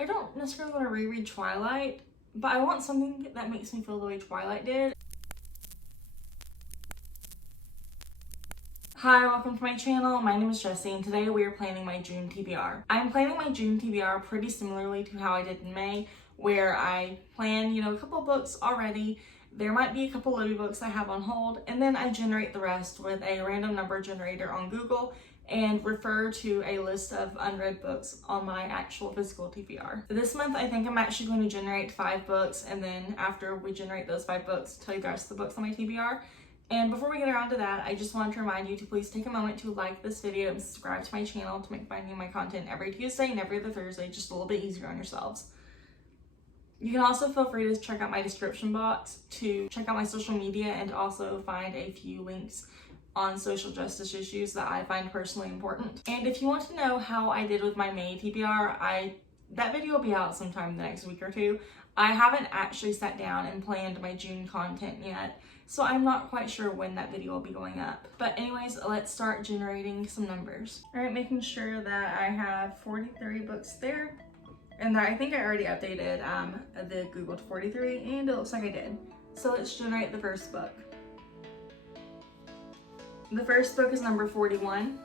I don't necessarily want to reread Twilight, but I want something that makes me feel the way Twilight did. Hi, welcome to my channel. My name is Jessie and today we are planning my June TBR. I'm planning my June TBR pretty similarly to how I did in May, where I plan, a couple of books already. There might be a couple Libby books I have on hold, and then I generate the rest with a random number generator on Google and refer to a list of unread books on my actual physical TBR. This month, I think I'm actually going to generate 5 books, and then after we generate those 5 books, tell you the rest of the books on my TBR. And before we get around to that, I just want to remind you to please take a moment to like this video and subscribe to my channel to make finding my content every Tuesday and every other Thursday just a little bit easier on yourselves. You can also feel free to check out my description box to check out my social media and also find a few links on social justice issues that I find personally important. And if you want to know how I did with my May TBR, that video will be out sometime in the next week or two. I haven't actually sat down and planned my June content yet, so I'm not quite sure when that video will be going up. But anyways, let's start generating some numbers. All right, making sure that I have 43 books there. And I think I already updated the Google to 43, and it looks like I did. So let's generate the first book. The first book is number 41,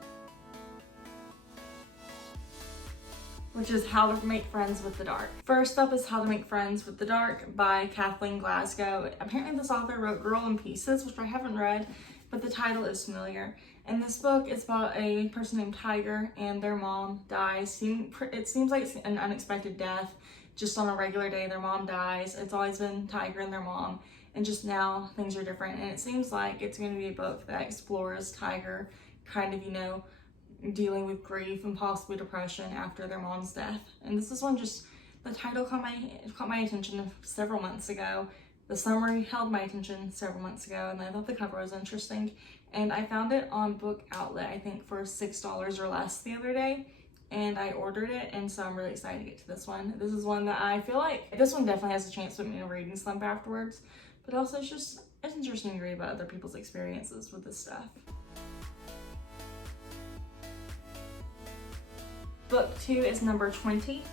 which is How to Make Friends with the Dark. First up is How to Make Friends with the Dark by Kathleen Glasgow. Apparently this author wrote Girl in Pieces, which I haven't read, but the title is familiar. And this book is about a person named Tiger and their mom dies. It seems like an unexpected death. Just on a regular day, their mom dies. It's always been Tiger and their mom, and just now things are different. And it seems like it's going to be a book that explores Tiger kind of, dealing with grief and possibly depression after their mom's death. And this is one the title caught my attention several months ago. The summary held my attention several months ago, and I thought the cover was interesting. And I found it on Book Outlet, I think for $6 or less the other day, and I ordered it, and so I'm really excited to get to this one. This is one that I feel like, this one definitely has a chance to put me in a reading slump afterwards, but also it's interesting to read about other people's experiences with this stuff. Book 2 is number 20.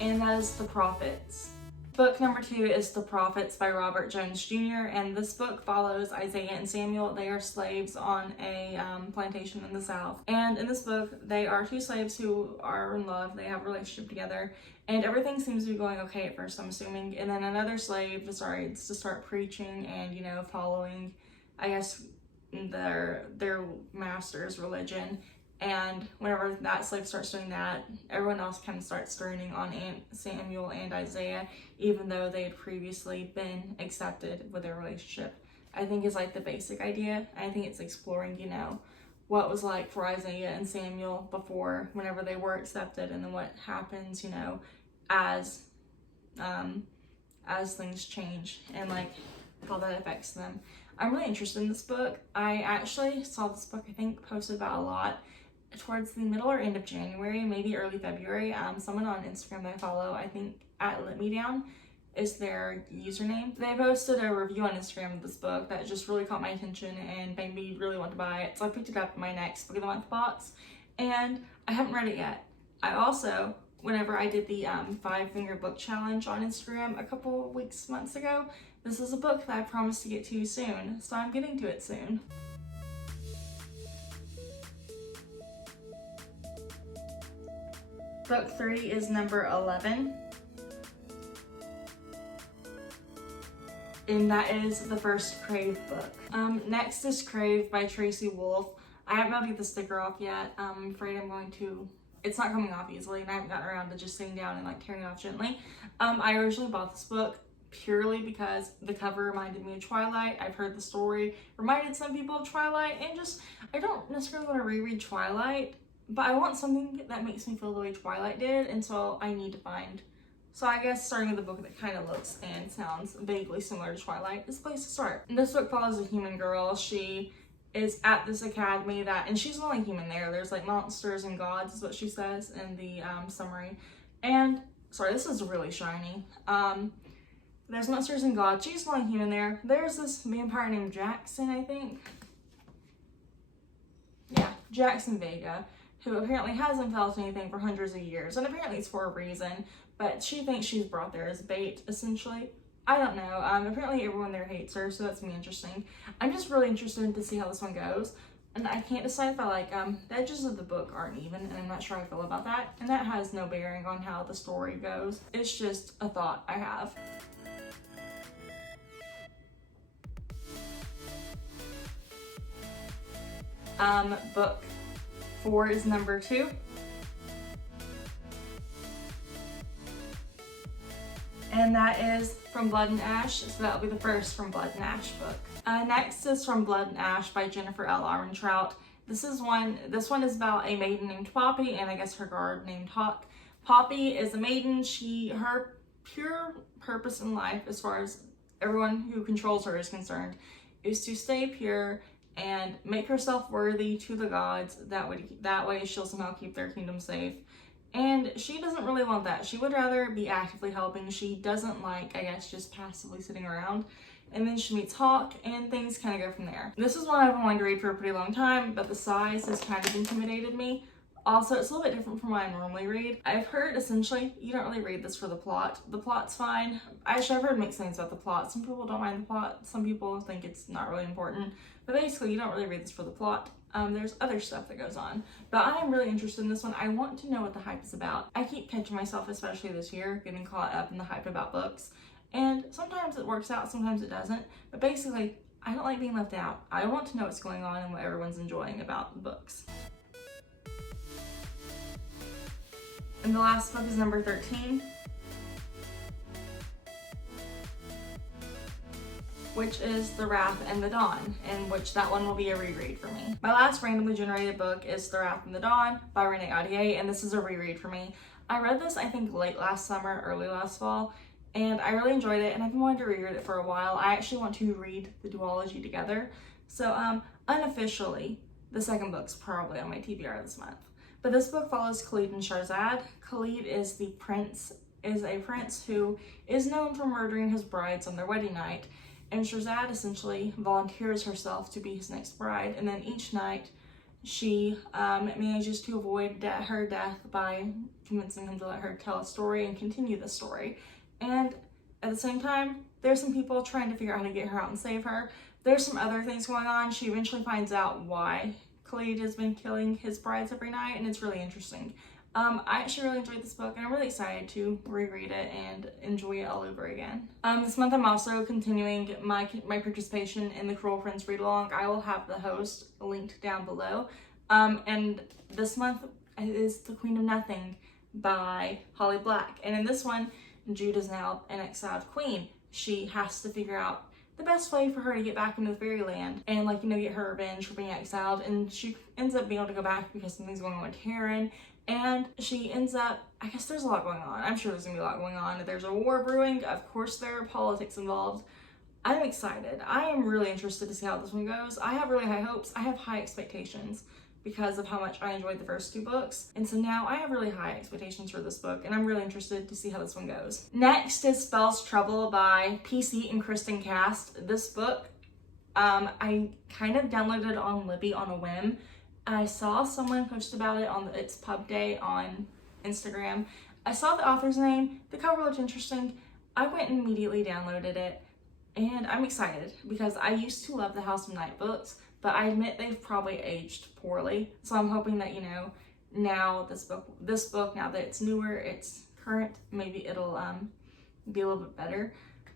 And that is The Prophets. Book number 2 is The Prophets by Robert Jones Jr. And this book follows Isaiah and Samuel. They are slaves on a plantation in the South. And in this book, they are 2 slaves who are in love. They have a relationship together. And everything seems to be going okay at first, I'm assuming. And then another slave decides to start preaching and, following, I guess, their master's religion. And whenever that slave starts doing that, everyone else kind of starts turning on Samuel and Isaiah, even though they had previously been accepted with their relationship. I think is like the basic idea. I think it's exploring, what it was like for Isaiah and Samuel before, whenever they were accepted, and then what happens, as things change and like how that affects them. I'm really interested in this book. I actually saw this book, I think, posted about a lot towards the middle or end of January, maybe early February. Someone on Instagram that I follow, I think @LitMeDown is their username. They posted a review on Instagram of this book that just really caught my attention and made me really want to buy it. So I picked it up in my next Book of the Month box, and I haven't read it yet. I also, whenever I did the 5-finger book challenge on Instagram a couple months ago, this is a book that I promised to get to soon, so I'm getting to it soon. Book 3 is number 11. And that is the first Crave book. Next is Crave by Tracy Wolff. I haven't been able to get the sticker off yet. I'm afraid it's not coming off easily, and I haven't gotten around to just sitting down and tearing it off gently. I originally bought this book purely because the cover reminded me of Twilight. I've heard the story reminded some people of Twilight, and I don't necessarily want to reread Twilight, but I want something that makes me feel the way Twilight did, and so I need to find. So I guess starting with a book that kind of looks and sounds vaguely similar to Twilight is a place to start. And this book follows a human girl. She is at this academy and she's the only human there. There's monsters and gods is what she says in the summary. And, sorry, this is really shiny. There's monsters and gods. She's the only human there. There's this vampire named Jackson, I think. Yeah, Jackson Vega, who apparently hasn't felt anything for hundreds of years, and apparently it's for a reason, but she thinks she's brought there as bait, essentially. I don't know. Apparently everyone there hates her, so that's gonna be interesting. I'm just really interested to see how this one goes, and I can't decide if I like the edges of the book aren't even, and I'm not sure how I feel about that, and that has no bearing on how the story goes. It's just a thought I have. Book 4 is number 2. And that is From Blood and Ash, so that'll be the first From Blood and Ash book. Next is From Blood and Ash by Jennifer L. Armentrout. This one is about a maiden named Poppy, and I guess her guard named Hawk. Poppy is a maiden. Her pure purpose in life, as far as everyone who controls her is concerned, is to stay pure and make herself worthy to the gods. That way she'll somehow keep their kingdom safe. And she doesn't really want that. She would rather be actively helping. She doesn't like, I guess, just passively sitting around. And then she meets Hawk, and things kind of go from there. This is one I've been wanting to read for a pretty long time, but the size has kind of intimidated me. Also, it's a little bit different from what I normally read. I've heard, essentially, you don't really read this for the plot. The plot's fine. Actually, I've heard mixed things about the plot. Some people don't mind the plot. Some people think it's not really important. But basically, you don't really read this for the plot. There's other stuff that goes on. But I am really interested in this one. I want to know what the hype is about. I keep catching myself, especially this year, getting caught up in the hype about books. And sometimes it works out, sometimes it doesn't. But basically, I don't like being left out. I want to know what's going on and what everyone's enjoying about books. And the last book is number 13, which is The Wrath and the Dawn, in which that one will be a reread for me. My last randomly generated book is The Wrath and the Dawn by Renee Audier, and this is a reread for me. I read this, I think, late last summer, early last fall, and I really enjoyed it, and I've been wanting to reread it for a while. I actually want to read the duology together. So, unofficially, the second book's probably on my TBR this month. But this book follows Khalid and Shahrazad. Khalid is a prince who is known for murdering his brides on their wedding night, and Shahrazad essentially volunteers herself to be his next bride, and then each night she manages to avoid her death by convincing him to let her tell a story and continue the story. And at the same time, there's some people trying to figure out how to get her out and save her. There's some other things going on. She eventually finds out why Khalid has been killing his brides every night, and it's really interesting. I actually really enjoyed this book, and I'm really excited to reread it and enjoy it all over again. This month I'm also continuing my participation in the Cruel Friends read along. I will have the host linked down below. And this month is The Queen of Nothing by Holly Black. And in this one, Jude is now an exiled queen. She has to figure out the best way for her to get back into the fairyland and, get her revenge for being exiled. And she ends up being able to go back because something's going on with Taryn. And she ends up, I guess there's a lot going on. I'm sure there's gonna be a lot going on. There's a war brewing. Of course, there are politics involved. I'm excited. I am really interested to see how this one goes. I have really high hopes. I have high expectations because of how much I enjoyed the first 2 books. And so now I have really high expectations for this book, and I'm really interested to see how this one goes. Next is Spells Trouble by PC and Kristen Cast. This book, I kind of downloaded it on Libby on a whim. I saw someone post about it on its pub day on Instagram. I saw the author's name, the cover looked interesting. I went and immediately downloaded it, and I'm excited because I used to love the House of Night books, but I admit they've probably aged poorly. So I'm hoping that, now this book, now that it's newer, it's current, maybe it'll be a little bit better.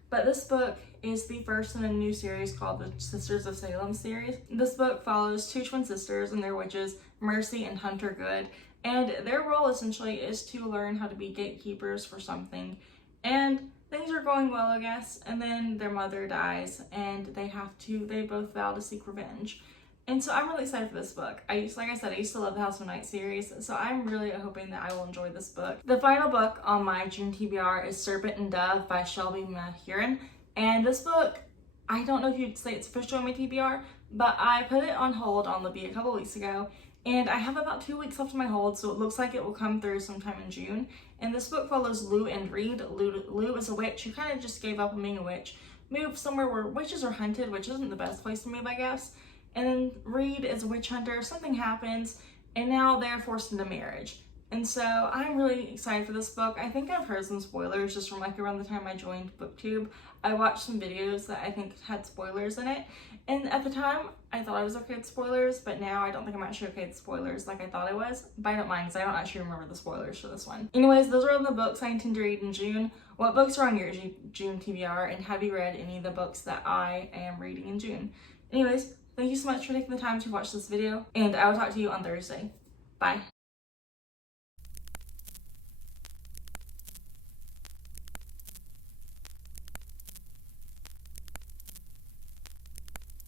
But this book is the first in a new series called the Sisters of Salem series. This book follows 2 twin sisters and their witches, Mercy and Hunter Good, and their role essentially is to learn how to be gatekeepers for something. And things are going well, I guess, and then their mother dies, and they both vow to seek revenge. And so I'm really excited for this book. Like I said, I used to love the House of Night series, so I'm really hoping that I will enjoy this book. The final book on my June TBR is Serpent Dove by Shelby Mahurin. And this book, I don't know if you'd say it's officially on my TBR, but I put it on hold on Libby a couple weeks ago, and I have about 2 weeks left of my hold, so it looks like it will come through sometime in June. And this book follows Lou and Reed. Lou is a witch who kind of just gave up on being a witch, moved somewhere where witches are hunted, which isn't the best place to move, I guess. And then Reed is a witch hunter. Something happens, and now they're forced into marriage. And so I'm really excited for this book. I think I've heard some spoilers just from like around the time I joined BookTube. I watched some videos that I think had spoilers in it. And at the time, I thought I was okay with spoilers, but now I don't think I'm actually okay with spoilers like I thought I was. But I don't mind because I don't actually remember the spoilers for this one. Anyways, those are all the books I intend to read in June. What books are on your June TBR, and have you read any of the books that I am reading in June? Anyways, thank you so much for taking the time to watch this video, and I will talk to you on Thursday. Bye.